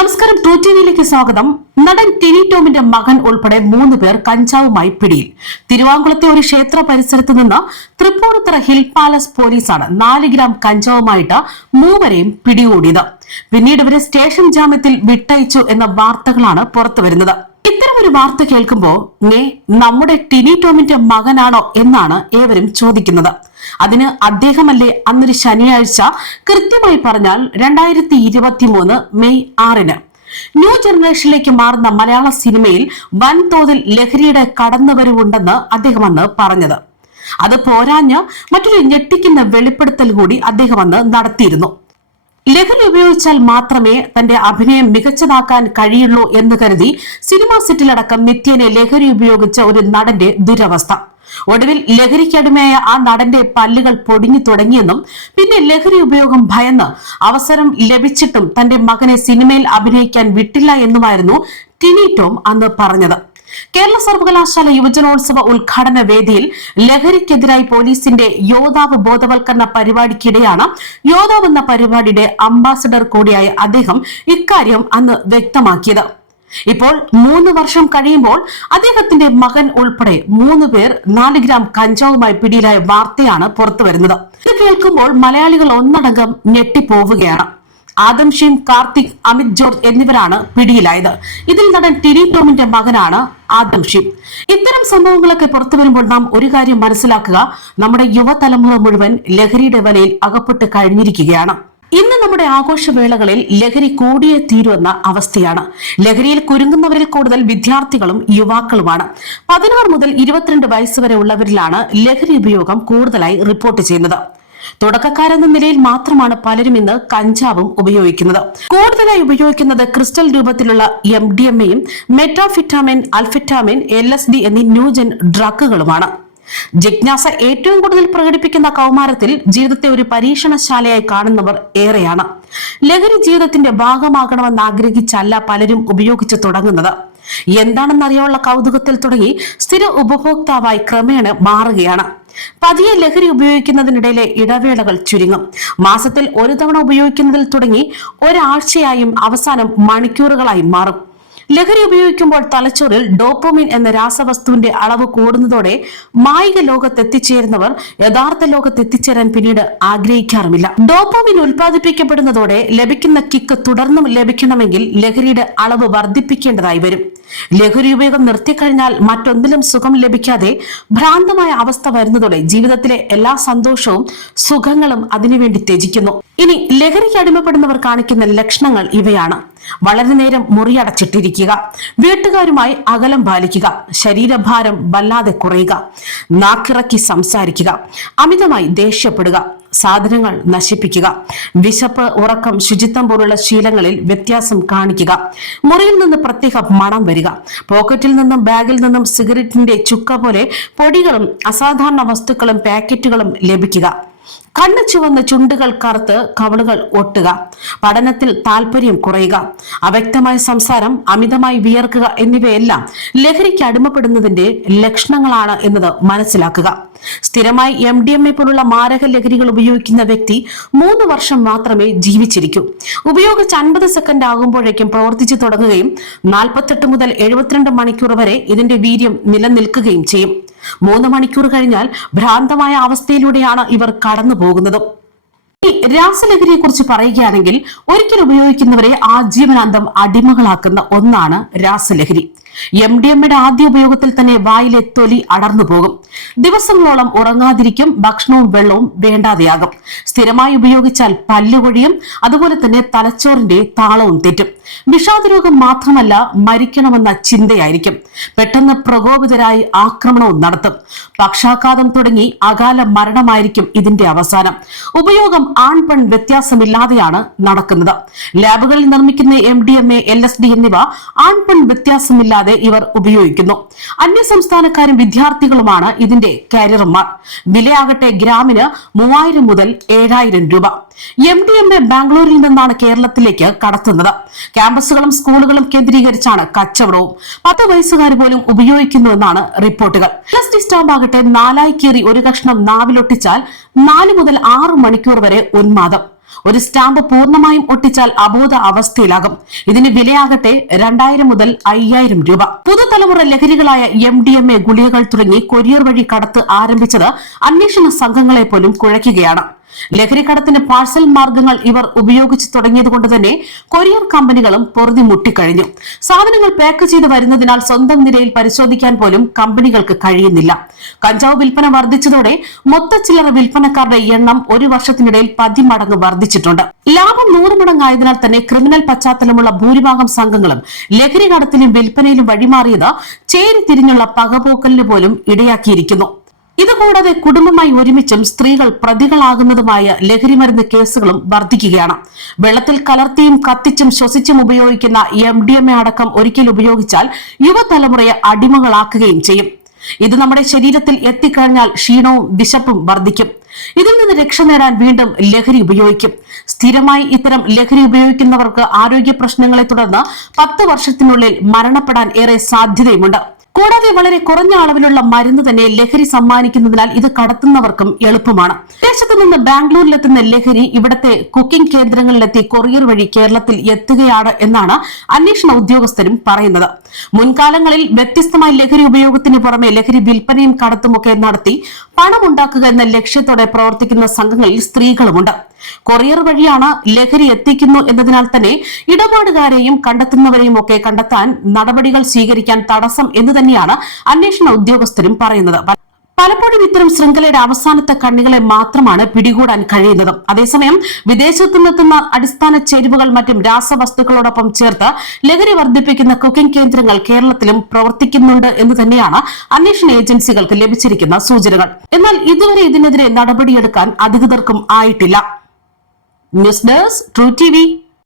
നമസ്കാരം. ട്രൂ ടിവിയിലേക്ക് സ്വാഗതം. നടൻ ടിനി ടോമിന്റെ മകൻ ഉൾപ്പെടെ 3 പേർ കഞ്ചാവുമായി പിടിയിൽ. തിരുവാങ്കുളത്തെ ഒരു ക്ഷേത്ര പരിസരത്ത് നിന്ന് തൃപ്പൂണിത്തുറ ഹിൽ പാലസ് പോലീസാണ് 4 ഗ്രാം കഞ്ചാവുമായിട്ട് 3 പിടികൂടിയത്. പിന്നീട് ഇവരെ സ്റ്റേഷൻ ജാമ്യത്തിൽ വിട്ടയച്ചു എന്ന വാർത്തകളാണ് പുറത്തുവരുന്നത്. ഇത്തരമൊരു വാർത്ത കേൾക്കുമ്പോൾ നമ്മുടെ ടിനി ടോമിന്റെ മകനാണോ എന്നാണ് ഏവരും ചോദിക്കുന്നത്. അതിന് അദ്ദേഹമല്ലേ അന്നൊരു ശനിയാഴ്ച, കൃത്യമായി പറഞ്ഞാൽ 2023 മെയ് 6 ന്യൂ ജനറേഷനിലേക്ക് മാറുന്ന മലയാള സിനിമയിൽ വൻതോതിൽ ലഹരിയുടെ കടന്നുവരവുണ്ടെന്ന് അദ്ദേഹം അന്ന് പറഞ്ഞത്. അത് പോരാഞ്ഞ് മറ്റൊരു ഞെട്ടിക്കുന്ന വെളിപ്പെടുത്തൽ കൂടി അദ്ദേഹം അന്ന് നടത്തിയിരുന്നു. ലഹരി ഉപയോഗിച്ചാൽ മാത്രമേ തന്റെ അഭിനയം മികച്ചതാക്കാൻ കഴിയുള്ളൂ എന്ന് കരുതി സിനിമാ സെറ്റിലടക്കം നിത്യേനെ ലഹരി ഉപയോഗിച്ച ഒരു നടന്റെ ദുരവസ്ഥ. ഒടുവിൽ ലഹരിക്കടിമയായ ആ നടന്റെ പല്ലുകൾ പൊടിഞ്ഞു തുടങ്ങിയെന്നും പിന്നെ ലഹരി ഉപയോഗം ഭയന്ന് അവസരം ലഭിച്ചിട്ടും തന്റെ മകനെ സിനിമയിൽ അഭിനയിക്കാൻ വിട്ടില്ല എന്നുമായിരുന്നു ടിനി ടോം അന്ന് പറഞ്ഞത്. കേരള സർവകലാശാല യുവജനോത്സവ ഉദ്ഘാടന വേദിയിൽ ലഹരിക്കെതിരായി പോലീസിന്റെ യോദ്ധാവ് ബോധവൽക്കരണ പരിപാടിക്കിടെയാണ് യോദ്ധാവ് എന്ന പരിപാടിയുടെ അംബാസഡർ കൂടിയായ അദ്ദേഹം ഇക്കാര്യം അന്ന് വ്യക്തമാക്കിയത്. ഇപ്പോൾ 3 വർഷം കഴിയുമ്പോൾ അദ്ദേഹത്തിന്റെ മകൻ ഉൾപ്പെടെ 3 പേർ 4 ഗ്രാം കഞ്ചാവുമായി പിടിയിലായ വാർത്തയാണ് പുറത്തുവരുന്നത്. ഇത് കേൾക്കുമ്പോൾ മലയാളികൾ ഒന്നടങ്കം ഞെട്ടിപ്പോവുകയാണ്. ആദം ഷീം, കാർത്തിക്, അമിത് ജോർജ് എന്നിവരാണ് പിടിയിലായത്. ഇതിൽ നടൻ ടിനി ടോമിന്റെ മകനാണ് ആദം ഷീം. ഇത്തരം സംഭവങ്ങളൊക്കെ പുറത്തു വരുമ്പോൾ നാം ഒരു കാര്യം മനസ്സിലാക്കുക, നമ്മുടെ യുവതലമുറ മുഴുവൻ ലഹരിയുടെ വലയിൽ അകപ്പെട്ട് കഴിഞ്ഞിരിക്കുകയാണ്. ഇന്ന് നമ്മുടെ ആഘോഷവേളകളിൽ ലഹരി കൂടിയേ തീരുവെന്ന അവസ്ഥയാണ്. ലഹരിയിൽ കുരുങ്ങുന്നവരിൽ കൂടുതൽ വിദ്യാർത്ഥികളും യുവാക്കളുമാണ്. 16 മുതൽ 22 വയസ്സ് വരെ ഉള്ളവരിലാണ് ലഹരി ഉപയോഗം കൂടുതലായി റിപ്പോർട്ട് ചെയ്യുന്നത്. തുടക്കക്കാരെന്ന നിലയിൽ മാത്രമാണ് പലരും ഇന്ന് കഞ്ചാവും ഉപയോഗിക്കുന്നത്. കൂടുതലായി ഉപയോഗിക്കുന്നത് ക്രിസ്റ്റൽ രൂപത്തിലുള്ള MDMA, മെറ്റാഫിറ്റാമിൻ, അൽഫിറ്റാമിൻ, LSD എന്നീ ന്യൂജൻ ഡ്രഗുകളുമാണ്. ജിജ്ഞാസ ഏറ്റവും കൂടുതൽ പ്രകടിപ്പിക്കുന്ന കൗമാരത്തിൽ ജീവിതത്തെ ഒരു പരീക്ഷണശാലയായി കാണുന്നവർ ഏറെയാണ്. ലഹരി ജീവിതത്തിന്റെ ഭാഗമാകണമെന്ന് ആഗ്രഹിച്ചല്ല പലരും ഉപയോഗിച്ചു തുടങ്ങുന്നത്. എന്താണെന്നറിയാനുള്ള കൗതുകത്തിൽ തുടങ്ങി സ്ഥിര ഉപഭോക്താവായി ക്രമേണ മാറുകയാണ്. പതിയെ ലഹരി ഉപയോഗിക്കുന്നതിനിടയിലെ ഇടവേളകൾ ചുരുങ്ങും. മാസത്തിൽ ഒരു തവണ ഉപയോഗിക്കുന്നതിൽ തുടങ്ങി ഒരാഴ്ചയായും അവസാനം മണിക്കൂറുകളായി മാറും. ലഹരി ഉപയോഗിക്കുമ്പോൾ തലച്ചോറിൽ ഡോപ്പമിൻ എന്ന രാസവസ്തുവിന്റെ അളവ് കൂടുന്നതോടെ മായിക ലോകത്തെത്തിച്ചേരുന്നവർ യഥാർത്ഥ ലോകത്തെത്തിച്ചേരാൻ പിന്നീട് ആഗ്രഹിക്കാറുമില്ല. ഡോപ്പമിൻ ഉൽപ്പാദിപ്പിക്കപ്പെടുന്നതോടെ ലഭിക്കുന്ന കിക്ക് തുടർന്നും ലഭിക്കണമെങ്കിൽ ലഹരിയുടെ അളവ് വർദ്ധിപ്പിക്കേണ്ടതായി വരും. ലഹരി ഉപയോഗം നിർത്തിക്കഴിഞ്ഞാൽ മറ്റൊന്നിലും സുഖം ലഭിക്കാതെ ഭ്രാന്തമായ അവസ്ഥ വരുന്നതോടെ ജീവിതത്തിലെ എല്ലാ സന്തോഷവും സുഖങ്ങളും അതിനുവേണ്ടി ത്യജിക്കുന്നു. ഇനി ലഹരിക്ക് അടിമപ്പെടുന്നവർ കാണിക്കുന്ന ലക്ഷണങ്ങൾ ഇവയാണ്: വളരെ നേരം മുറിയടച്ചിട്ടിരിക്കുക, വീട്ടുകാരുമായി അകലം പാലിക്കുക, ശരീരഭാരം വല്ലാതെ കുറയുക, നാക്കിറക്കി സംസാരിക്കുക, അമിതമായി ദേഷ്യപ്പെടുക, സാധനങ്ങൾ നശിപ്പിക്കുക, വിശപ്പ്, ഉറക്കം, ശുചിത്വം പോലുള്ള ശീലങ്ങളിൽ വ്യത്യാസം കാണിക്കുക, മുറിയിൽ നിന്ന് പ്രത്യേക മണം വരിക, പോക്കറ്റിൽ നിന്നും ബാഗിൽ നിന്നും സിഗരറ്റിന്റെ ചുക്ക പോലെ പൊടികളും അസാധാരണ വസ്തുക്കളും പാക്കറ്റുകളും ലഭിക്കുക, കണ്ണ് ചുവന്ന് ചുണ്ടുകൾ കറുത്ത് കവളുകൾ ഒട്ടുക, പഠനത്തിൽ താല്പര്യം കുറയുക, അവ്യക്തമായ സംസാരം, അമിതമായി വിയർക്കുക എന്നിവയെല്ലാം ലഹരിക്ക് അടിമപ്പെടുന്നതിന്റെ ലക്ഷണങ്ങളാണ് എന്നത് മനസ്സിലാക്കുക. സ്ഥിരമായി MDMA പോലുള്ള മാരക ലഹരികൾ ഉപയോഗിക്കുന്ന വ്യക്തി 3 വർഷം മാത്രമേ ജീവിച്ചിരിക്കൂ. ഉപയോഗിച്ച് 50 സെക്കൻഡ് ആകുമ്പോഴേക്കും പ്രവർത്തിച്ചു തുടങ്ങുകയും 48 മുതൽ 72 മണിക്കൂർ വരെ ഇതിന്റെ വീര്യം നിലനിൽക്കുകയും ചെയ്യും. 3 മണിക്കൂർ കഴിഞ്ഞാൽ ഭ്രാന്തമായ അവസ്ഥയിലൂടെയാണ് ഇവർ കടന്നു പോകുന്നത്. ഈ രാസലഹരിയെ കുറിച്ച് പറയുകയാണെങ്കിൽ ഒരിക്കൽ ഉപയോഗിക്കുന്നവരെ ആജീവനാന്തം അടിമകളാക്കുന്ന ഒന്നാണ് രാസലഹരി. MDMA ആദ്യ ഉപയോഗത്തിൽ തന്നെ വായിലെ തൊലി അടർന്നു പോകും. ദിവസങ്ങളോളം ഉറങ്ങാതിരിക്കും. ഭക്ഷണവും വെള്ളവും വേണ്ടാതെയാകും. സ്ഥിരമായി ഉപയോഗിച്ചാൽ പല്ലുകൊഴിയും. അതുപോലെ തന്നെ തലച്ചോറിന്റെ താളവും തെറ്റും. വിഷാദരോഗം മാത്രമല്ല, മരിക്കണമെന്ന ചിന്തയായിരിക്കും. പെട്ടെന്ന് പ്രകോപിതരായി ആക്രമണവും നടത്തും. പക്ഷാഘാതം തുടങ്ങി അകാല മരണമായിരിക്കും ഇതിന്റെ അവസാനം. ഉപയോഗം ആൺപെൺ വ്യത്യാസമില്ലാതെയാണ് നടക്കുന്നത്. ലാബുകളിൽ നിർമ്മിക്കുന്ന MDMA, LSD എന്നിവ ആൺപെൺ വ്യത്യാസമില്ലാതെ ഇവർ ഉപയോഗിക്കുന്നു. അന്യസംസ്ഥാനക്കാരും വിദ്യാർത്ഥികളുമാണ് ഇതിന്റെ കാരിയർമാർ. വിലയാകട്ടെ ഗ്രാമിന് 3000 മുതൽ 7000 രൂപ. MDMA ബാംഗ്ലൂരിൽ നിന്നാണ് കേരളത്തിലേക്ക് കടത്തുന്നത്. ക്യാമ്പസുകളും സ്കൂളുകളും കേന്ദ്രീകരിച്ചാണ് കച്ചവടവും. 10 വയസ്സുകാർ പോലും ഉപയോഗിക്കുന്നുവെന്നാണ് റിപ്പോർട്ടുകൾ. LSD സ്റ്റാമ്പ് ആകട്ടെ 4 കീറി ഒരു കഷ്ണം നാവിലൊട്ടിച്ചാൽ 4 മുതൽ 6 മണിക്കൂർ വരെ ഉന്മാദം. ഒരു സ്റ്റാമ്പ് പൂർണ്ണമായും ഒട്ടിച്ചാൽ അബോധ അവസ്ഥയിലാകും. ഇതിന് വിലയാകട്ടെ 2000 മുതൽ 5000 രൂപ. പുതുതലമുറ ലഹരികളായ MDMA ഗുളികകൾ തുടങ്ങി കൊറിയർ വഴി കടത്ത് ആരംഭിച്ചത് അന്വേഷണ സംഘങ്ങളെ പോലും കുഴയ്ക്കുകയാണ്. ലഹരിക്കടത്തിന് പാഴ്സൽ മാർഗങ്ങൾ ഇവർ ഉപയോഗിച്ചു തുടങ്ങിയതുകൊണ്ട് തന്നെ കൊറിയർ കമ്പനികളും പൊറുതി മുട്ടിക്കഴിഞ്ഞു. സാധനങ്ങൾ പാക്ക് ചെയ്ത് വരുന്നതിനാൽ സ്വന്തം നിരയിൽ പരിശോധിക്കാൻ പോലും കമ്പനികൾക്ക് കഴിയുന്നില്ല. കഞ്ചാവ് വിൽപ്പന വർദ്ധിച്ചതോടെ മൊത്തച്ചില്ലറ വിൽപ്പനക്കാരുടെ എണ്ണം ഒരു വർഷത്തിനിടയിൽ 10 മടങ്ങ് വർദ്ധിച്ചിട്ടുണ്ട്. ലാഭം 100 മടങ്ങായതിനാൽ തന്നെ ക്രിമിനൽ പശ്ചാത്തലമുള്ള ഭൂരിഭാഗം സംഘങ്ങളും ലഹരി കടത്തിലും വിൽപ്പനയിലും വഴിമാറിയത് ചേരി തിരിഞ്ഞുള്ള പകപോക്കലിന് പോലും ഇടയാക്കിയിരിക്കുന്നു. ഇതുകൂടാതെ കുടുംബമായി ഒരുമിച്ചും സ്ത്രീകൾ പ്രതികളാകുന്നതുമായ ലഹരിമരുന്ന് കേസുകളും വർദ്ധിക്കുകയാണ്. വെള്ളത്തിൽ കലർത്തിയും കത്തിച്ചും ശ്വസിച്ചും ഉപയോഗിക്കുന്ന MDMA അടക്കം ഒരിക്കൽ ഉപയോഗിച്ചാൽ യുവതലമുറയെ അടിമകളാക്കുകയും ചെയ്യും. ഇത് നമ്മുടെ ശരീരത്തിൽ എത്തിക്കഴിഞ്ഞാൽ ക്ഷീണവും വിശപ്പും വർദ്ധിക്കും. ഇതിൽ നിന്ന് രക്ഷ നേടാൻ വീണ്ടും ലഹരി ഉപയോഗിക്കും. സ്ഥിരമായി ഇത്തരം ലഹരി ഉപയോഗിക്കുന്നവർക്ക് ആരോഗ്യ പ്രശ്നങ്ങളെ തുടർന്ന് 10 വർഷത്തിനുള്ളിൽ മരണപ്പെടാൻ ഏറെ സാധ്യതയുമുണ്ട്. കൂടാതെ വളരെ കുറഞ്ഞ അളവിലുള്ള മരുന്ന് തന്നെ ലഹരി സമ്മാനിക്കുന്നതിനാൽ ഇത് കടത്തുന്നവർക്കും എളുപ്പമാണ്. വിദേശത്തു നിന്ന് ബാംഗ്ലൂരിലെത്തുന്ന ലഹരി ഇവിടത്തെ കുക്കിംഗ് കേന്ദ്രങ്ങളിലെത്തി കൊറിയർ വഴി കേരളത്തിൽ എത്തുകയാണ് എന്നാണ് അന്വേഷണ ഉദ്യോഗസ്ഥരും പറയുന്നത്. മുൻകാലങ്ങളിൽ വ്യത്യസ്തമായ ലഹരി ഉപയോഗത്തിന് പുറമെ ലഹരി വിൽപ്പനയും കടത്തുമൊക്കെ നടത്തി പണമുണ്ടാക്കുക എന്ന ലക്ഷ്യത്തോടെ പ്രവർത്തിക്കുന്ന സംഘങ്ങളിൽ സ്ത്രീകളുമുണ്ട്. കൊറിയർ വഴിയാണ് ലഹരി എത്തിക്കുന്നു എന്നതിനാൽ തന്നെ ഇടപാടുകാരെയും കണ്ടെത്തുന്നവരെയും ഒക്കെ കണ്ടെത്താൻ നടപടികൾ സ്വീകരിക്കാൻ തടസ്സം എന്ന് തന്നെയാണ് അന്വേഷണ ഉദ്യോഗസ്ഥരും പറയുന്നത്. പലപ്പോഴും ഇത്തരം ശൃംഖലയുടെ അവസാനത്തെ കണ്ണികളെ മാത്രമാണ് പിടികൂടാൻ കഴിയുന്നത്. അതേസമയം വിദേശത്തു നിന്നെത്തുന്ന അടിസ്ഥാന ചേരുവകൾ മറ്റും രാസവസ്തുക്കളോടൊപ്പം ചേർത്ത് ലഹരി വർദ്ധിപ്പിക്കുന്ന കുക്കിംഗ് കേന്ദ്രങ്ങൾ കേരളത്തിലും പ്രവർത്തിക്കുന്നുണ്ട് എന്ന് തന്നെയാണ് അന്വേഷണ ഏജൻസികൾക്ക് ലഭിച്ചിരിക്കുന്ന സൂചനകൾ. എന്നാൽ ഇതുവരെ ഇതിനെതിരെ നടപടിയെടുക്കാൻ അധികൃതർക്കും ആയിട്ടില്ല. News desk true TV.